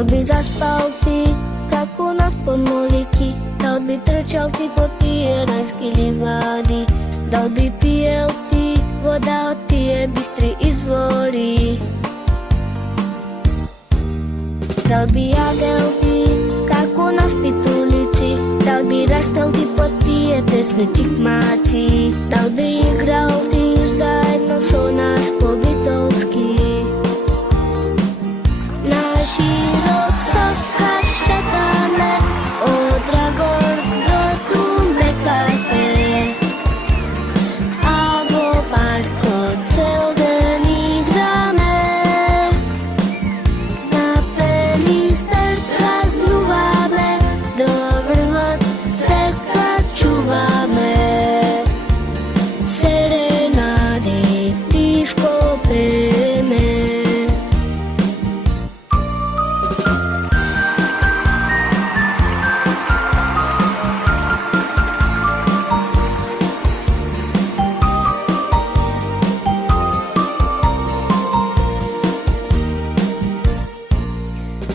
Da li bi zaspal ti kako nas pomoliki? Da li bi trčal ti po Piranski livadi? Da li bi pijel ti voda od tije bistri izvori? Da li bi jadel ti kako nas pitulici? Da li bi rastel ti po tije tesne čikmaci? Da li bi igral ti zajedno so nas po Vitovski? Na širok sokak šetame od Dragor do Tumbe kafe, a vo parko cel den igrame. Na penister raznuvame, do vrvot se kad čuvame. Serenade tiško peme.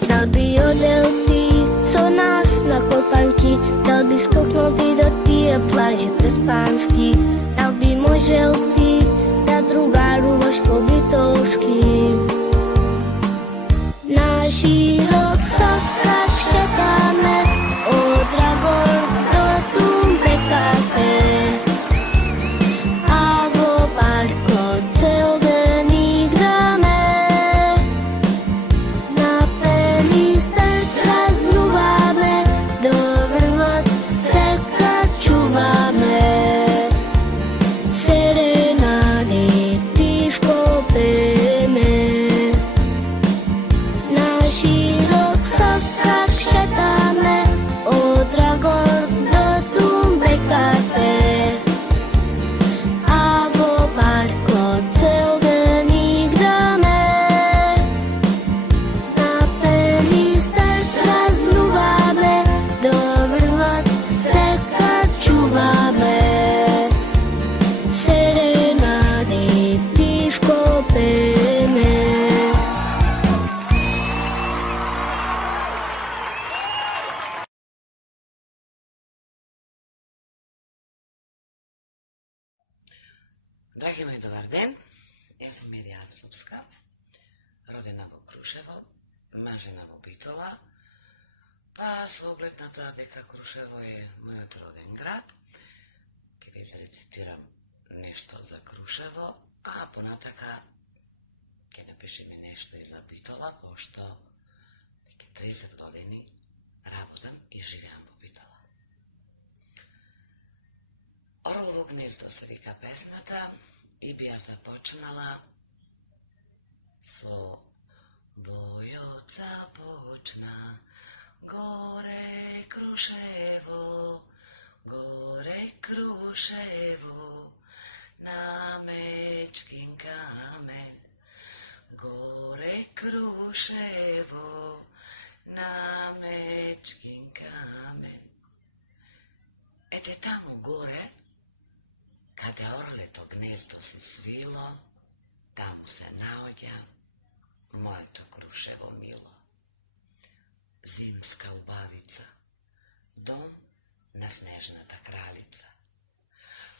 Da li bi odel ti so nas na kopaljki? Da li bi skoknul ti do tije plaže prespanski? Da li bi možel ti da drugaruvaš po Vitovski? Na širok sokak šetame od Dragor do Tumbe kafe, a vo parko cel den igrame. Na penister raznuvame, do vrvot se kad čuvame. Serenade tiško peme. Na širok sokak šetame od Dragor do Tumbe kafe, a vo parko cel den igrame. Na penister raznuvame, do vrvot se kad čuvame. Serenade tiško peme. Dragi moji, dobar den. Ja sam Mirja Srpska, rodena vo Kruševo, mažena vo Bitola, pa s ogled na to дека Kruševo je moj roden grad, ki vi recitiram nešto za Kruševo, a ponataka ki napišem i nešto i za Bitola, pošto neki 30 godini rabudam i živjam vo Bitola. Orlovo gnezdo se vika pesnata i bi ja započnala svo bojoca počna, gore Kruševo, gore Kruševo, na mečkin kamen, gore Kruševo, na mečkin kamen. Ete tamo gore, kada orleto gnezdo se svilo, tamo se naođa moje to Kruševo milo. Zimska ubavica, dom nasnežnata kraljica.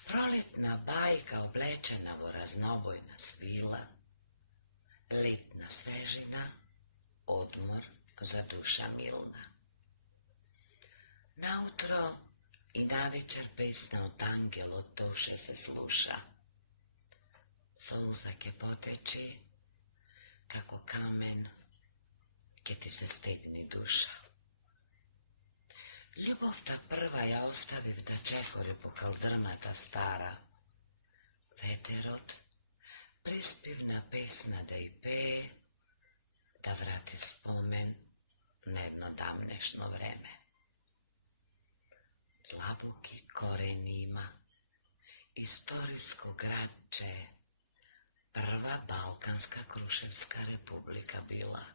Proletna bajka oblečena vo raznobojna svila, letna svežina, odmor za duša milna. Nautro i navečer pesna od angel od duše se sluša. Solzake poteči, kako kamen, ke ti se stegni duša. Ljubov ta prva ja ostaviv da čehore po kaldrmata stara. Veterot, prispivna pesna da i peje, da vrati spomen na jedno damnešno vreme. Tlabuki koren ima, istorijsko gradče, prva Balkanska Kruševska republika bila.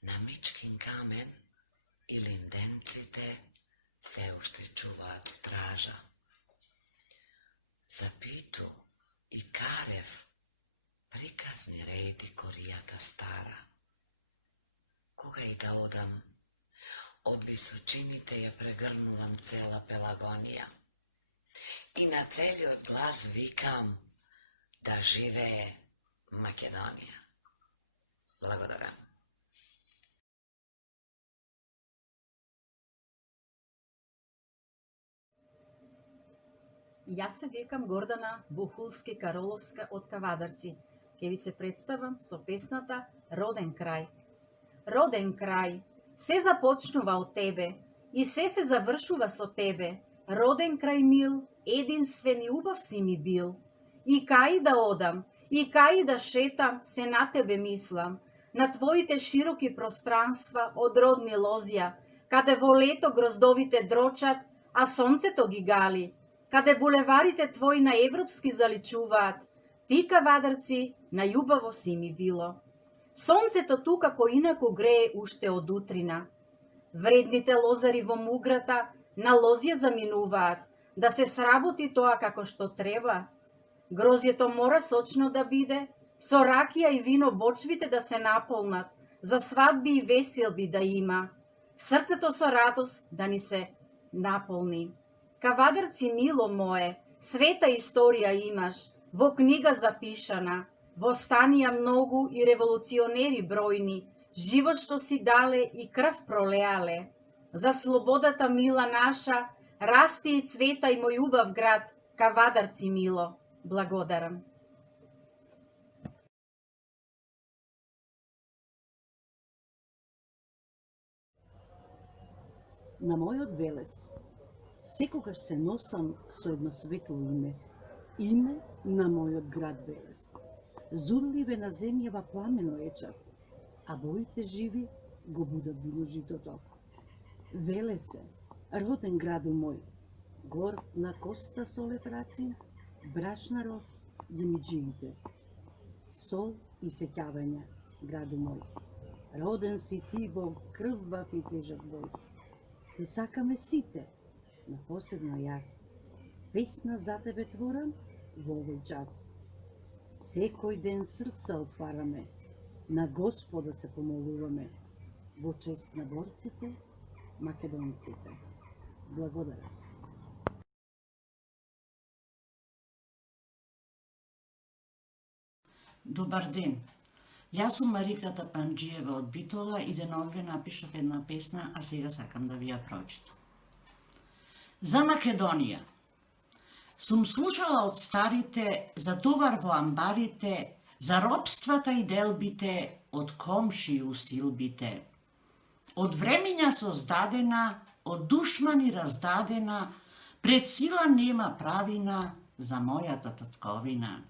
Na Mičkin kamen i Lindencite se ušte čuvat straža. Za Pitu i Karev prikazni redi korijata stara. i da odam. Od visočini te je pregrnuvam cela Pelagonija. I na celi od glas vikam da žive Makedonija. Благодарам. Јас се викам Гордана Бухулски-Кароловска од Кавадарци. Ке ви се представам со песната Роден крај. Роден крај, се започнува од тебе и се завршува со тебе. Роден крај мил, единствен и убав си ми бил. И кај да одам, и кај да шетам, се на тебе мислам. На твоите широки пространства од родни лозја, каде во лето гроздовите дрочат, а сонцето ги гали, каде булеварите твои на европски заличуваат, ти Кавадарци на љубаво си ми било. Сонцето тука поинаку грее уште од утрина. Вредните лозари во муграта на лозје заминуваат, да се сработи тоа како што треба. Грозјето мора сочно да биде, со ракија и вино бочвите да се наполнат, за свадби и веселби да има, срцето со радост да ни се наполни. Кавадарци, мило мое, света историја имаш, во книга запишана, во станија многу и револуционери бројни, живот што си дале и крв пролеале. За слободата мила наша, расти и цвета и мој убав град, Кавадарци, мило. Благодарам. На мојот Велес секогаш се носам со едно светло име на мојот град Велес. Зурливе на земјава пламено ечат, а боите живи го будат било житото. Велесе, роден граду мој, гор на коста солев рацин, брашнаров димиджиите, сол и сеќавања, граду мој. Роден си ти во крвав и тежак бој. Те сакаме сите, но посебно јас. Песна за тебе творам во овој час. Секој ден срца отвараме, на Господа се помолуваме, во чест на борците, македонците. Благодарам. Добар ден. Јас сум Мариката Панџиева од Битола и деновле напишав една песна, а сега сакам да ви ја прочитам. За Македонија. Сум слушала од старите за товар во амбарите, за робствата и делбите, од комши усилбите. Од времиња создадена, од душмани раздадена, пред сила нема правина за мојата татковина.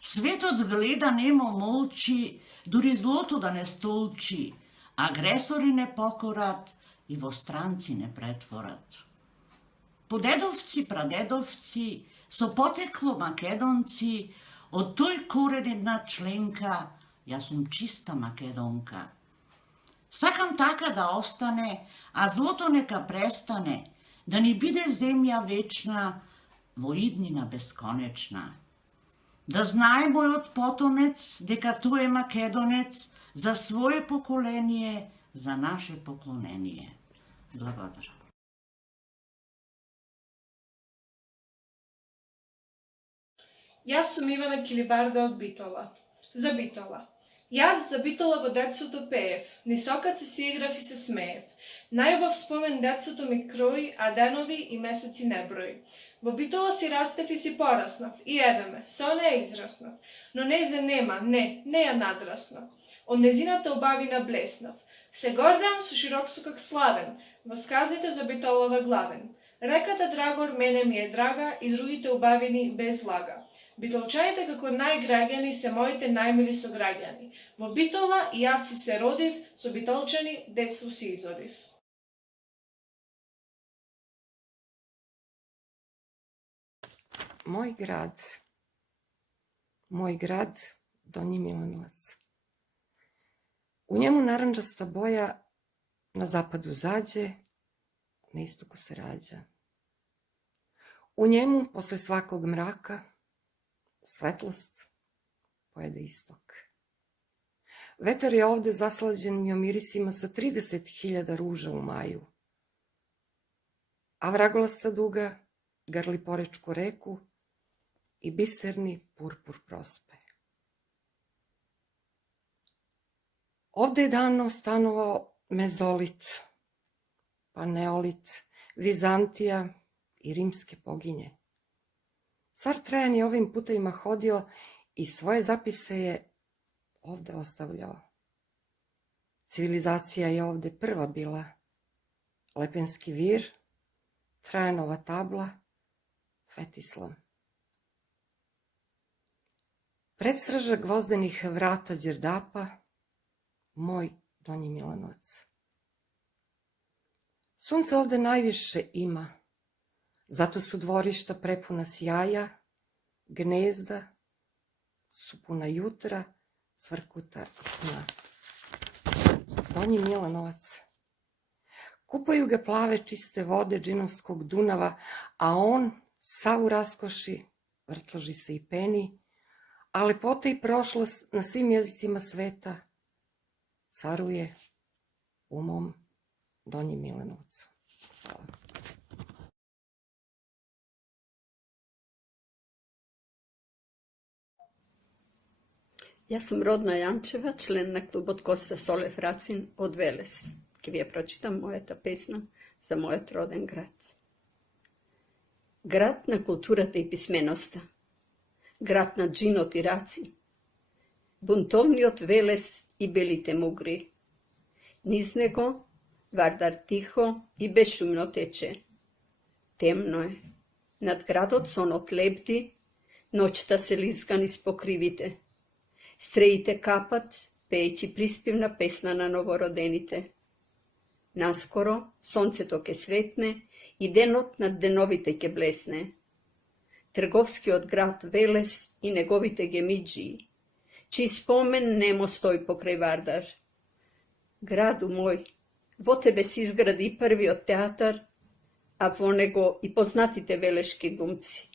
Светот гледа, немо молчи, дури злото да не столчи, агресори не покорат и во странци не претворат. По дедовци, прадедовци, со потекло македонци, од тој корен една членка, јас сум чиста македонка. Сакам така да остане, а злото нека престане, да ни биде земја вечна, во иднина бесконечна. Да знае мојот потомец дека тој е македонец за своје поколение, за наше поклонение. Благодарам. Јас сум Ивана Килибарда од Битола. За Битола. Јас за Битола во детството пеев, нисокат се си играв и се смеев. Најубав спомен детството ми крои, а денови и месеци не брои. Во Битола си растев и си пораснав, и едеме, со неја израснав, но незе нема, не ја надраснав. Од незината убавина блеснав. Се гордам со широксокак славен, во сказите за Битолова главен. Реката Драгор мене ми е драга и другите убавини без лага. Битолчаните како најграѓани се моите најмили сограѓани. Во Битола и јас си се родив, со битолчани детство си изодив. Moj grad, Donji Milanovac. U njemu narančasta boja na zapadu zađe, na istoku se rađa. U njemu, posle svakog mraka, svetlost pojede istok. Vetar je ovde zaslađen mirisima sa 30.000 ruža u maju. A vragolasta duga grli porečku reku i biserni purpur prospe. Ovde je davno stanovao mezolit, pa neolit, Vizantija i rimske boginje. Car Trajan je ovim putevima hodio i svoje zapise je ovde ostavljao. Civilizacija je ovde prva bila. Lepenski vir, Trajanova tabla, Fetislam. Predstraža gvozdenih vrata Đerdapa, moj Donji Milanovac. Sunce ovde najviše ima, zato su dvorišta prepuna sjaja, gnezda su puna jutra, cvrkuta i sna. Donji Milanovac. Kupaju ga plave čiste vode džinovskog Dunava, a on, sav u raskoši, vrtloži se i peni, a lepota i prošlost na svim jezicima sveta caruje u mom Donjem Milanovcu. Hvala. Ja sam Rodna Jančeva, člen na klub od Kosta Sole Fracin od Veles, ki vi je pročitam moja pesna za moj roden grad. Grad na kulturata i pismeноста, grad na džinot i raci, buntovni od Veles i belite mugri. Niz него Vardar tiho i bešumno teče. Temno je. Nad gradot sonot lebdi, noćta se lizgan iz pokривите. Стреите капат, пејќи приспивна песна на новородените. Наскоро, сонцето ке светне и денот над деновите ке блесне. Трговскиот град Велес и неговите гемиджии, чиј спомен немо стои покрај Вардар. Граду мој, во тебе се изгради првиот театар, а во него и познатите велешки глумци.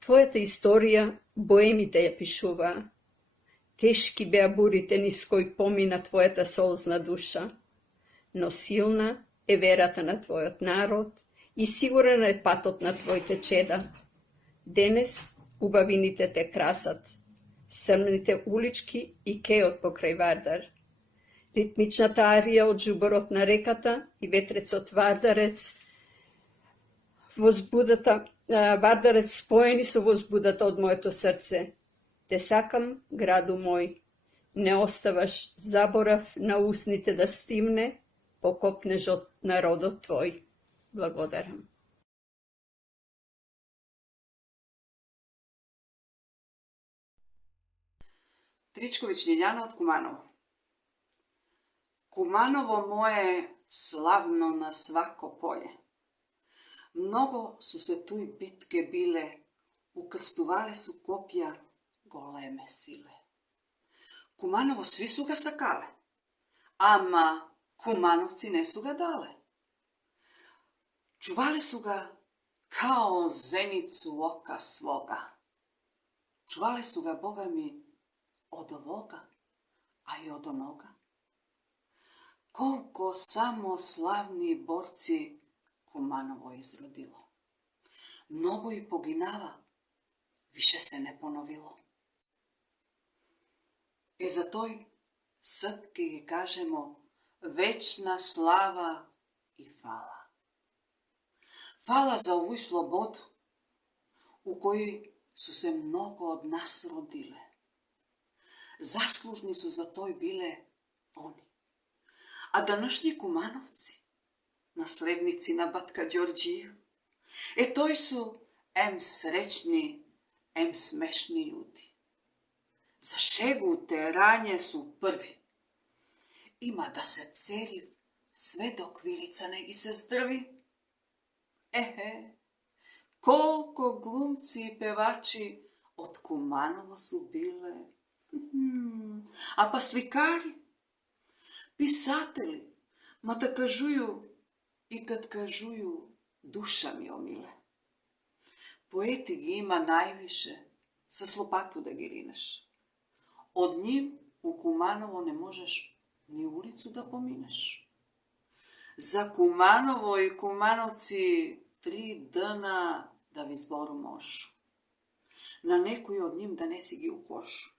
Твојата историја боемите ја пишуваа. Тешки беа бурите низ кои помина твојата солзна душа, но силна е верата на твојот народ и сигурен е патот на твоите чеда. Денес убавините те красат, срмните улички и кеот покрај Вардар. Ритмичната арија од жуборот на реката и ветрецот Вардарец, Вардарец споени со возбудата од моето срце. Те сакам, граду мој, не оставаш заборав на усните да стимне, покопнеш од народот твој. Благодарам. Тричковиć Ljiljana od Kumanovo. Kumanovo moje slavno na svako polje. Mnogo su se tu i bitke bile, ukrstuvale su kopja goleme sile. Kumanovo svi su ga sakale, ama Kumanovci ne su ga dale. Čuvali su ga kao zenicu oka svoga. Čuvali su ga, Boga mi, od ovoga, a i od onoga. Koliko samo slavni borci Kumanovo izrodilo. Mnogo i poginava, više se ne ponovilo. Za toj srki kažemo večna slava i hvala. Hvala za ovu slobodu u kojoj su se mnogo od nas rodile. Zaslužni su za to bile oni. A današnji Kumanovci, naslednici na Batka Đorđiju, toj su em srećni, em smešni ljudi. Za šegu te ranje su prvi. Ima da se ceriv sve dok vilica negi se zdrvi. Koliko glumci i pevači od Kumanovo su bile. A pa slikari, pisatelji, ma da kažuju i kad kažuju duša mi omile. Poeti gi ima najviše, sa slopatu da gi rineš. Od njim u Kumanovo ne možeš ni ulicu da pomineš. Za Kumanovo i Kumanovci 3 dana da vi zboru mošu. Na nekoj od njim da ne sigi u košu.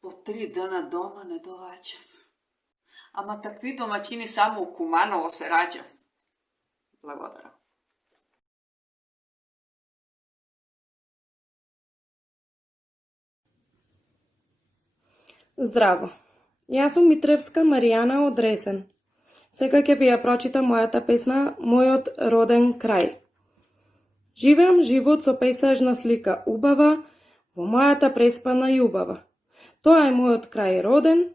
Po 3 dana doma ne dovađav. Ama takvi domaćini samo u Kumanovo se rađav. Благодарам. Здраво! Јас сум Митревска Маријана од Ресен. Сега ќе ви ја прочитам мојата песна Мојот роден крај. Живеам живот со пейсажна слика убава во мојата преспана љубава. Тоа е мојот крај роден,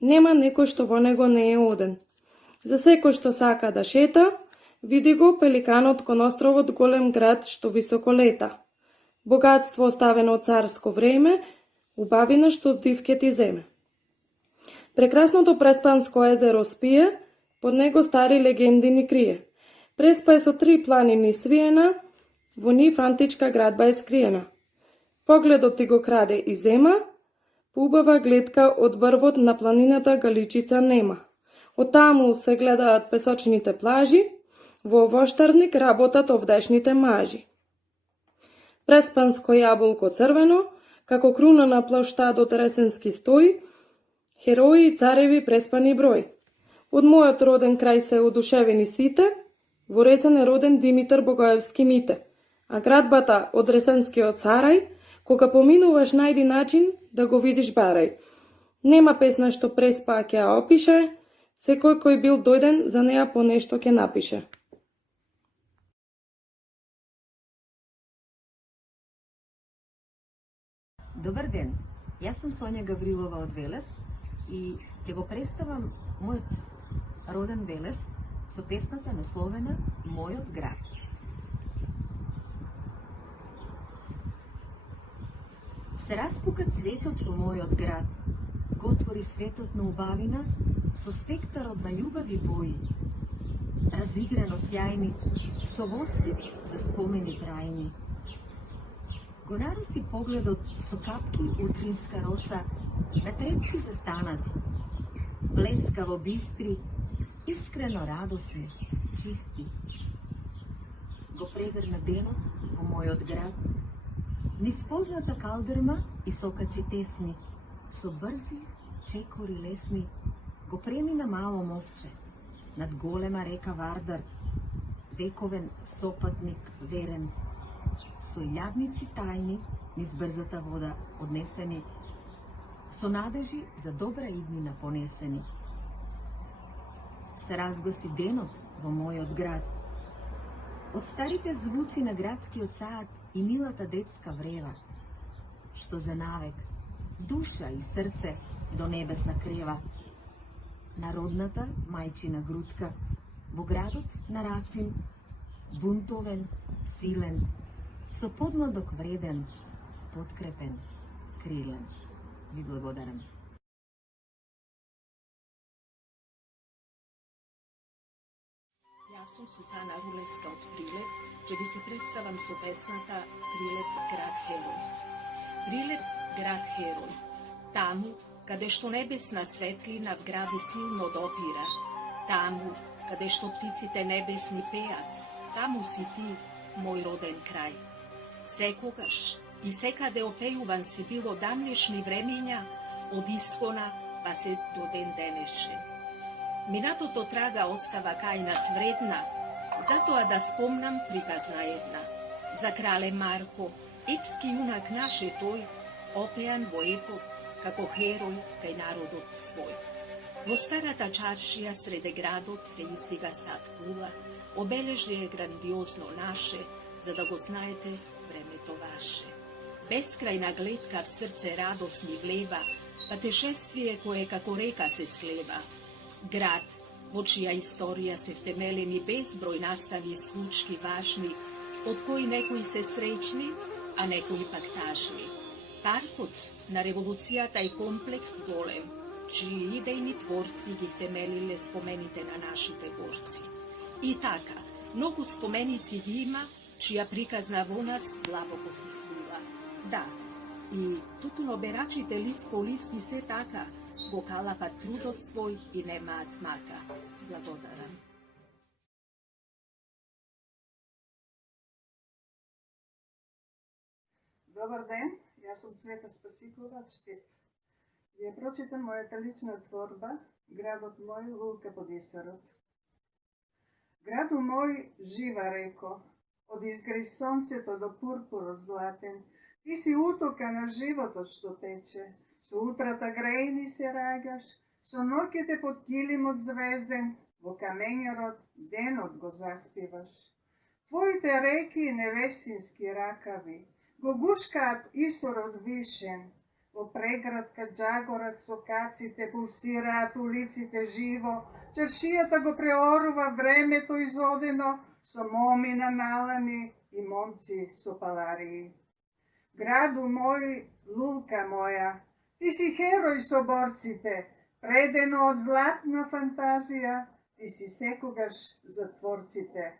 нема некој што во него не е оден. За секој што сака да шета, види го пеликанот кон островот голем град што високо лета. Богатство оставено од царско време, убавина што див ке ти земе. Прекрасното Преспанско езеро спие, под него стари легенди ни крие. Преспа е со 3 планини свиена, во нив античка градба е скриена. Погледот ти го краде и зема, поубава гледка од врвот на планината Галичица нема. Од таму се гледаат песочните плажи, во воштарник работат овдешните мажи. Преспанско јаболко црвено, како круна на плоштадот Ресенски стои, херои и цареви преспани број. Од мојот роден крај се одушевени сите, во Ресен е роден Димитар Богоевски Мите, а градбата од Ресенскиот царај, кога поминуваш најди начин да го видиш барај. Нема песна што Преспа ќе ја опише, секој кој бил дојден за неа по нешто ќе напише. Добар ден, јас сум Сонја Гаврилова од Велес и ќе го представам мојот роден Велес со песната насловена Мојот град. Се распука цветот во мојот град, го отвори светот на убавина со спектарот на љубави бои, разиграно сјајни, со восвит за спомени трајни. Го нароси погледот со капки утринска роса на трепки застанати, блескаво бистри, искрено радосни, чисти. Го преврна денот во мојот град, низ позната калдерма и сокаци тесни, со брзи чекори лесни, го премина мало мовче, над голема река Вардар, вековен сопатник верен, со илјадници тајни низ брзата вода однесени, со надежи за добра иднина понесени. Се разгласи денот во мојот град. Од старите звуци на градскиот саат и милата детска врева, што за навек душа и срце до небеса крева. Народната мајчина грудка во градот на Рацин, бунтовен, силен, со подмладок вреден, подкрепен, крилен. Ви благодарам. Јас сум Сузана Рулеска од Прилеп, ќе ви се представам со песната Прилеп град Херој. Прилеп град Херој, таму каде што небесна светлина в гради силно допира, таму каде што птиците небесни пеат, таму си ти, мој роден крај. Секогаш и секаде опејуван си бил од дамнешни времења, од искона па се до ден денешен. Минатото трага остава кај нас вредна, затоа да спомнам приказна една. За крале Марко, епски јунак наш е тој, опеан во епот, како херој кај народот свој. Во старата чаршија среде градот се издига сад кула, обележје грандиозно наше, за да го знаете времето ваше. Бескрајна гледка в срце радост ми влева, патешествие кое како река се слева. Град, во чија историја се втемелени безброј настави и случки важни, од кои некои се среќни, а некои пак тажни. Паркот на револуцијата е комплекс голем, чии идејни творци ги втемелиле спомените на нашите борци. И така, многу споменици ги има, чија приказна во нас длабоко се свила. Да, И тутуно берачите лист по лист и се така го калапат трудот свој и немаат мака. Благодарам. Добар ден, јас сум Цвета Спасикова од Штип. Ви ја прочитам мојата лична творба, градот мој Лулка под Исарот. Граду мој жива реко, од изгри сонцето до пурпурот златен, ти си утока на животот што тече, со утрата грејни се раѓаш, со ноќите под килимот звезден, во камењарот денот го заспиваш. Твоите реки невестински ракави, го гушкаат Исорот вишен, во преградка джагорат со каците пулсираат улиците живо, чаршијата го преорува времето изодено со моми на налани и момци со паларии. Граду мој, Лулка моја, ти си херој со борците, предено од златна фантазија, ти си секогаш за творците.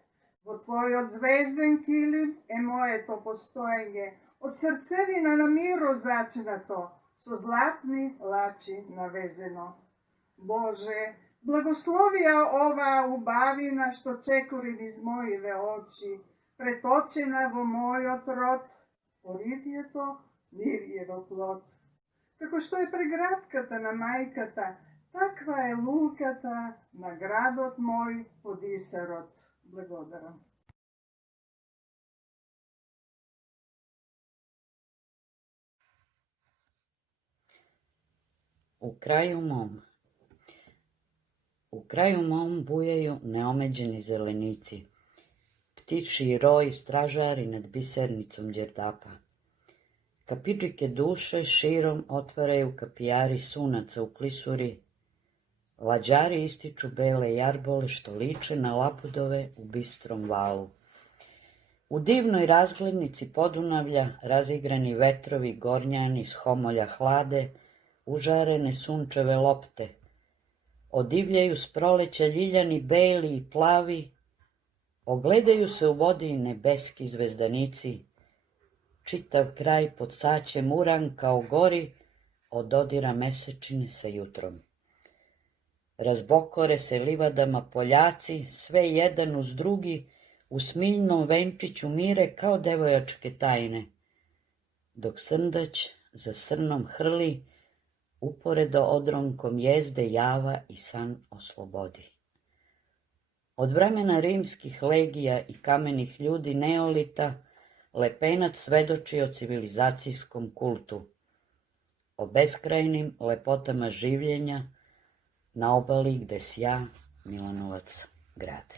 Во твојот звезден килим е моето постоење, од срцевина на миро зачнато, со златни лачи навезено. Боже, благословија оваа убавина што чекори низ моиве очи, преточена во мојот род, оридието мирјево плод. Како што е преградката на мајката, таква е лулката на градот мој под Исарот. Благодарам. U kraju mom bujaju neomeđeni zelenici, ptičji roj stražari nad bisernicom đerdapa. Kapidžike duše širom otvaraju kapijari sunaca u klisuri, lađari ističu bele jarbole što liče na labudove u bistrom valu. U divnoj razglednici Podunavlja razigrani vetrovi gornjani s homolja hlade, užarene sunčeve lopte. Odivljaju s proleća ljiljani beli i plavi, ogledaju se u vodi nebeski zvezdanici, čitav kraj pod saćem uran kao gori od dodira mesečine sa jutrom. Razbokore se livadama Poljaci, sve jedan uz drugi, u smiljnom venčiću mire kao devojačke tajne, dok srndać za srnom hrli, uporedo odronkom jezde java i san o slobodi. Od vremena rimskih legija i kamenih ljudi neolita, lepenac svedoči o civilizacijskom kultu, o beskrajnim lepotama življenja na obali gde sja Milanovac grad.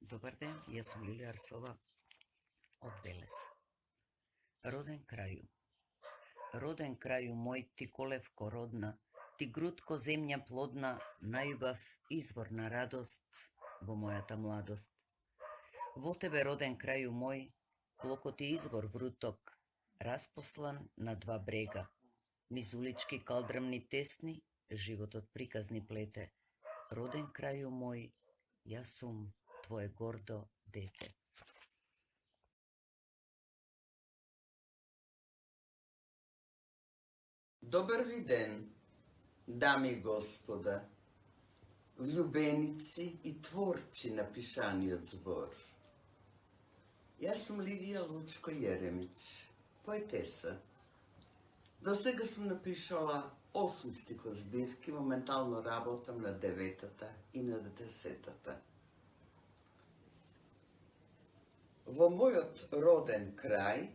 Dobar den, jaz sam Lilija Arsova od Veles. Роден краю мой, ти колевко родна, ти грудко земја плодна, најубав извор на радост во мојата младост. Во тебе, роден крају мој, клокоти извор вруток, распослан на два брега. Низ улички калдрамни тесни, животот приказни плете. Роден крају мој, јас сум твое гордо дете. Dobar vi den, dame i gospoda, ljubenici i tvorci napišaniот zbor. Јас сум Лидија Лучко Јеремиć, поетеса. До сега сум напишала 8 стихозбирки, моментално работам на 9-та и на 10-та. Во мојот роден крај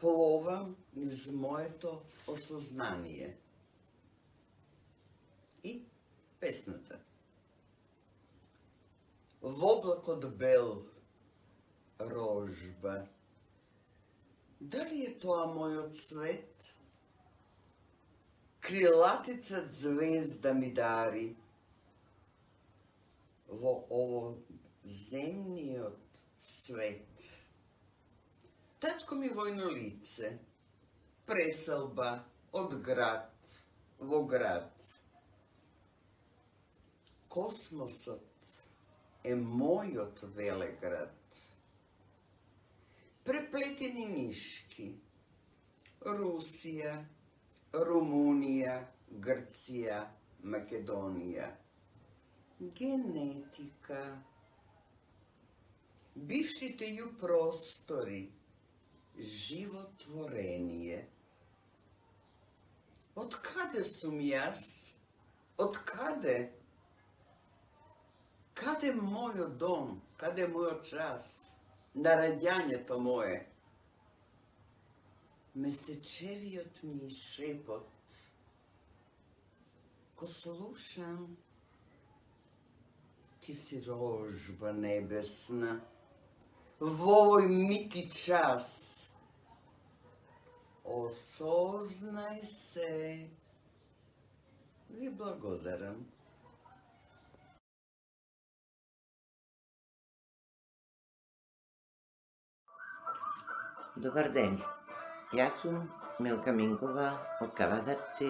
пловам низ моето осознание. И песната. Во облакот бел рожба. Дали е тоа мојот свет? Крилатица звезда ми дари. Во ово земниот свет. Татко ми војно лице, преселба од град во град. Kosmosot е мојот велеград. Преплетени нишки. Русија, Румунија, Грција, Македонија. Генетика. Бившите ју простори. Животворение. Од каде сум јас? Од каде? Каде мојот дом? Каде мојот час? На раѓањето мое. Месечевиот ми шепот. Ко слушам, ти си рожба небесна. Во овој миг и час. Осознај се. Ви благодарам. Добар ден, јас сум Милка Минкова од Кавадарци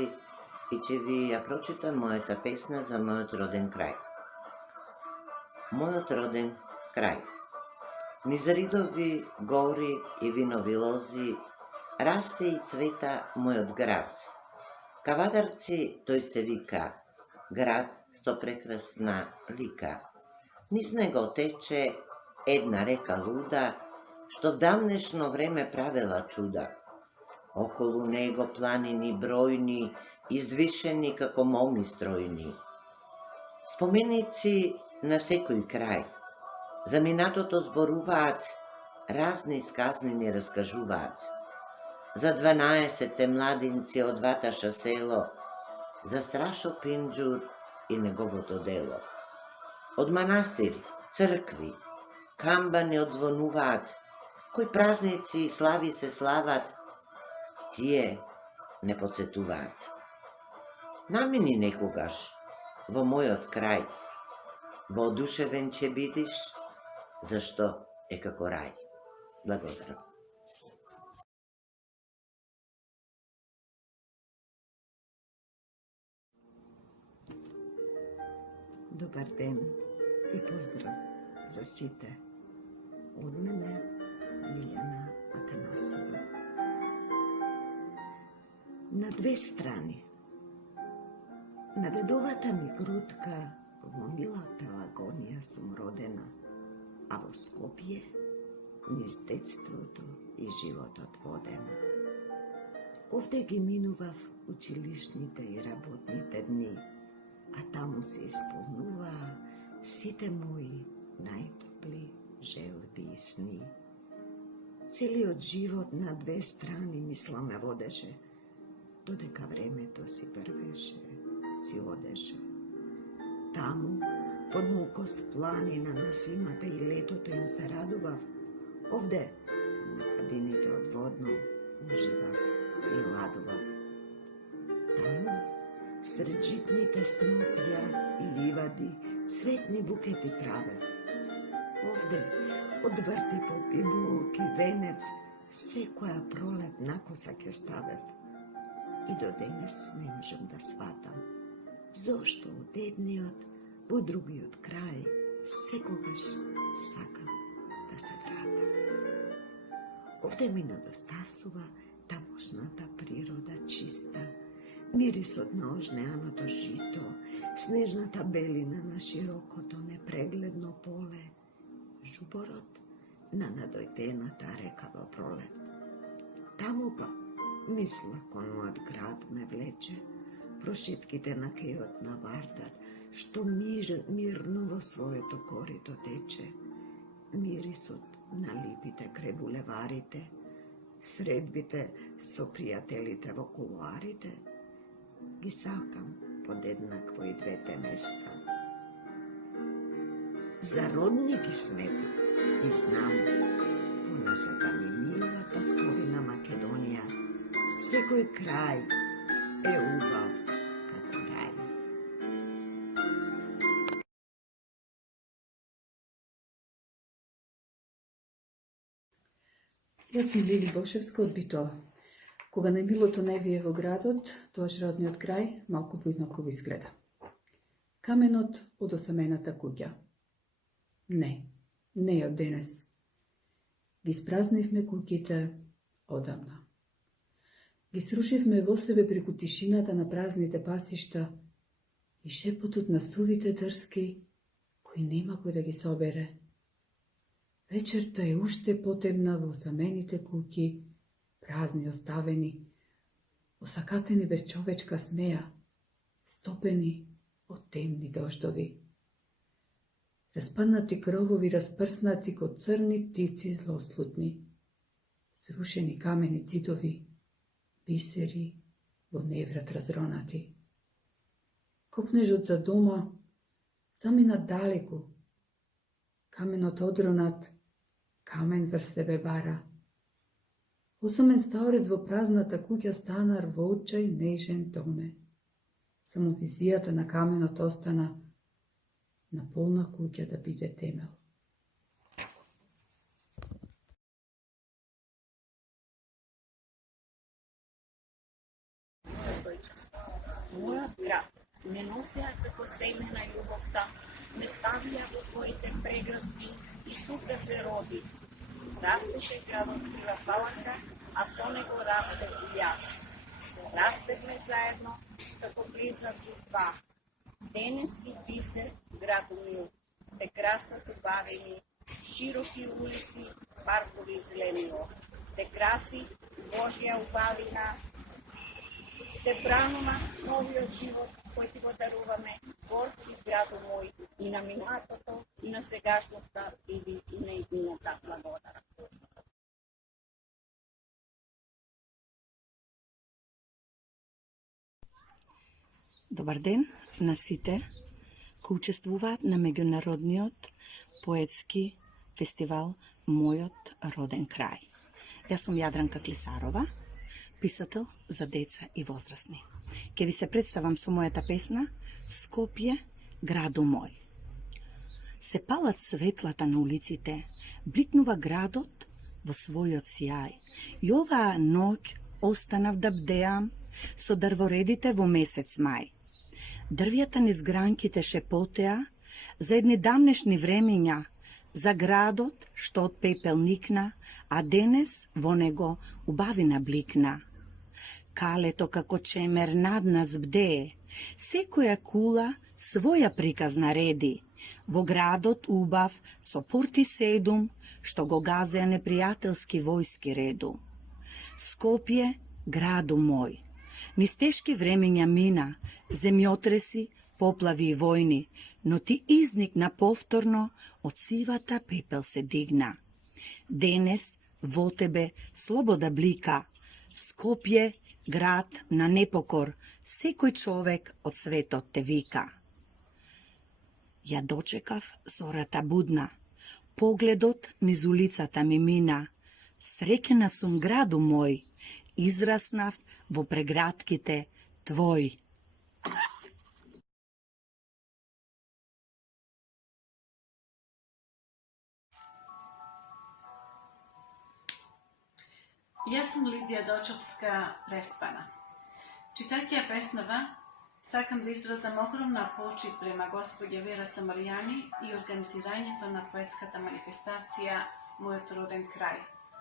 и ќе ви ја прочитам мојата песна за мојот роден крај. Мојот роден крај. Низ ридови гори и винови лози расте и цвета мојот град. Кавадарци тој се вика, град со прекрасна лика. Низ него тече една река луда, што в давнешно време правела чуда. Околу него планини бројни, извишени како моми стројни. Споменици на секој крај. За минатото зборуваат, разни сказнини раскажуваат. За 12 младинци од Ваташа село, за Страшо Пинџур и неговото дело. Од манастири, цркви, камбани одзвонуваат, кои празници и слави се слават, тие не подсетуваат. Намини некогаш во мојот крај, воодушевен ќе бидиш, зашто е како рај. Благодарам. Добар ден и поздрав за сите. Од мене Милјана Атанасова. На две страни. На дедовата ми грудка во мила Пелагонија сум родена, а во Скопје низ детството и животот водена. Овде ги минував училишните и работните дни, а таму се исполнуваа сите мои најтопли желби и сни. Целиот живот на две страни мисла ме водеше, додека времето си врвеше, си одеше. Таму, под Мукос планина на зимата и летото им се радував, овде, на падините од Водно, уживав и ладував. Таму, сред житните снопја и ливади, цветни букети правев. Овде, од вртипопи, булки, венец, секоја пролет накоса ке ставев. И до денес не можам да сватам, зошто од едниот во другиот крај секогаш сакам да се вратам. Овде ми недостасува тамошната природа чиста, мирисот на ожнеаното жито, снежната белина на широкото непрегледно поле, жуборот на надојдената река во пролет. Таму па, мисла кон мојот град ме влече, прошетките на кејот на Вардар, што мирно во своето корито тече, мирисот на липите крај булеварите, средбите со пријателите во кулуарите, ги сакам подеднакво и двете места. За родни ги сметам и знам, по нашата ми мила татковина Македонија, секој крај е убав како рај. Јас сум Лили Бошевска од Битола. Кога најмилото не вие во градот, тоаш родниот крај малку поинаково изгледа. Каменот од осамената куќа. Не е од денес. Ги спразнивме куќите одамна. Ги срушивме во себе преку тишината на празните пасишта и шепотот на сувите трски, кои нема кој да ги собере. Вечерта е уште потемна во осамените куќи, празни оставени, осакатени без човечка смеја, стопени од темни дождови. Распаднати кровови распрснати ко црни птици злослутни, срушени камени цидови, бисери во неврат разронати. Копнежот за дома замина далеку, каменот одронат, камен врз тебе бара. Осамен старец во празната куќа станар во очај нежен тоне. Само визијата на каменот остана на полна куќа да биде темел. Мојот град ме носеа како семе на љубовта, ме ставија во твоите преградки и тука се роди. Растеше градот Крива Паланка, а со него растев и јас. Растевме заедно како близнаци два. Денес си бисер граду мил, те красат убавени, широки улици, паркови зеленио, те краси Божја убавина, те бранува новиот живот кој ти го даруваме, творци граду мој, и на минатото, и на сегашноста, и на иднината благодара. Добар ден на сите кои учествуваат на меѓународниот поетски фестивал Мојот роден крај. Јас сум Јадранка Клисарова, писател за деца и возрастни. Ке ви се представам со мојата песна Скопје, граду мој. Се палат светлата на улиците, бликнува градот во својот сјај. И оваа ноќ останав да бдеам со дрворедите во месец мај. Дрвјата низ гранките шепотеа за едни давнешни времења, за градот што од пепел никна, а денес во него убавина бликна. Калето како чемер над нас бдее, секоја кула своја приказ нареди. Во градот убав со порти седум, што го газеа непријателски војски реду. Скопје, граду мој, низ тешки времења мина, земјотреси, поплави и војни, но ти изникна повторно, од сивата пепел се дигна. Денес во тебе слобода блика, Скопје, град на непокор, секој човек од светот те вика. Ја дочекав зората будна, погледот низ улицата ми мина, среќна сум граду мој, израснав во прегратките твој. Јас сум Лидија Дочовска Преспана. Читајќи ја песнава, сакам да изразам огромна почит према господја Вера Самарјани и организирањето на поетската манифестација Мојот роден крај.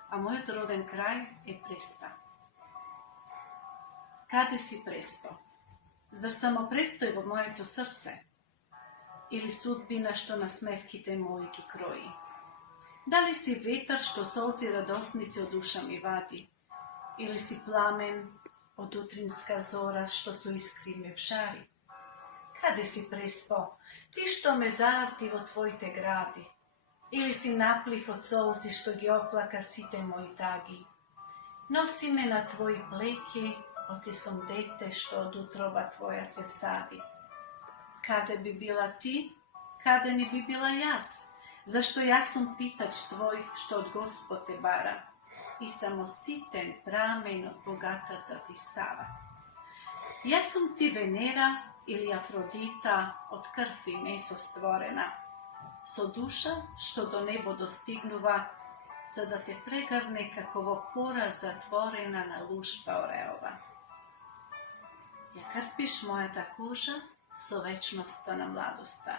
А мојот роден крај е Преспа. Каде си, Преспо? Зар само престој во моето срце? Или судбина што на смевките мои ги крои? Дали си ветар што солзи радосници од душа ми вади? Или си пламен од утринска зора што со искри ме вжари? Каде си, Преспо, ти што ме заарти во твоите гради? Или си наплив од солзи што ги оплака сите мои таги? Носи ме на твои плеки, оти сум дете што од утроба твоја се всади. Каде би била ти, каде не би била јас? Зашто јас сум питач твој што од Господ те бара и само ситен прамен од богатата ти става. Јас сум ти Венера или Афродита од крв и месо створена, со душа што до небо достигнува, за да те прегрне како во кора затворена на лушпа ореова. Ја крпиш мојата кожа со вечноста на младоста.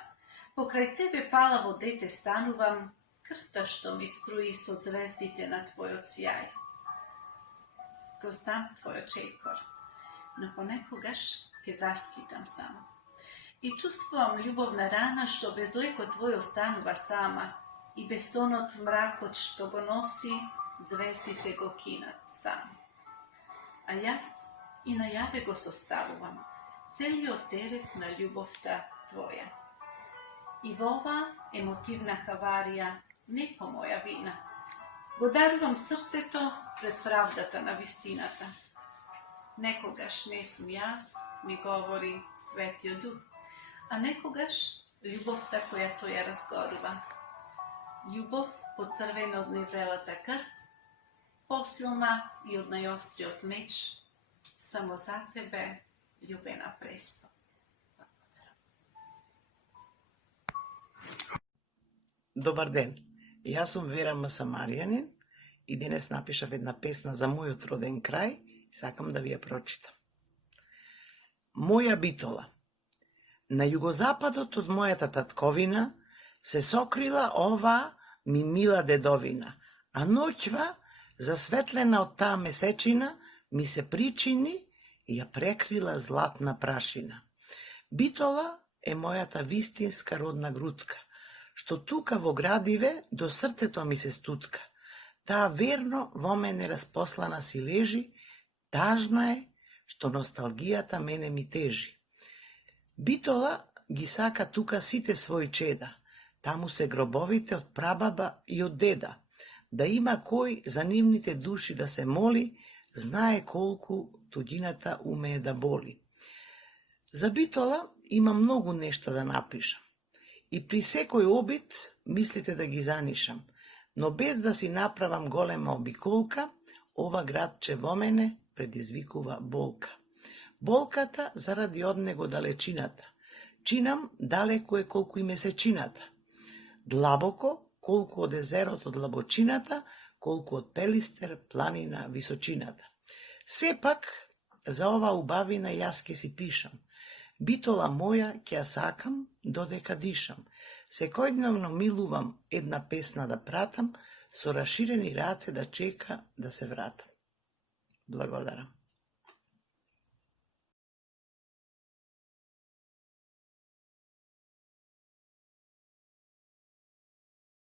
Покрај тебе палаво дете станувам, крвта што ми струи со звездите на твојот сјај. Го знам твојот чекор, но понекогаш ќе заскитам само. И чувствувам љубовна рана што без леко твој останува сама и без сонот мракот што го носи, звездите го кинат сам. А јас и најаве го составувам целиот терет на љубовта твоја. И во ова емотивна хаварија, не по моја вина, го дарувам срцето пред правдата на вистината. Некогаш не сум јас, ми говори Светиот Дух, а некогаш љубовта која тој ја разгорува. Љубов поцрвена од неврелата крв, посилна и од најостриот меч, само за тебе, љубена престо. Добар ден, јас сум Вера Масамаријанин и денес напишав една песна за мојот роден крај и сакам да ви ја прочитам. Моја Битола. На југозападот од мојата татковина се сокрила ова ми мила дедовина, а ноќва, засветлена од таа месечина, ми се причини и ја прекрила златна прашина. Битола е мојата вистинска родна грудка, што тука во градиве до срцето ми се стутка. Таа верно во мене распослана си лежи, тажно е што носталгијата мене ми тежи. Битола ги сака тука сите своји чеда, таму се гробовите од прабаба и од деда. Да има кој за нивните души да се моли, знае колку туѓината умее да боли. За Битола има многу нешта да напишам. И при секој обид мислите да ги занишам, но без да си направам голема обиколка, ова градче во мене предизвикува болка. Болката заради од него далечината. Чинам далеко е колку и месечината. Длабоко колку од езерот од длабочината, колку од Пелистер планина височината. Сепак, за ова убавина јас ке си пишам. Битола моја ќе ја сакам додека дишам. Секојдневно милувам една песна да пратам, со расширени раце да чека да се вратам. Благодарам.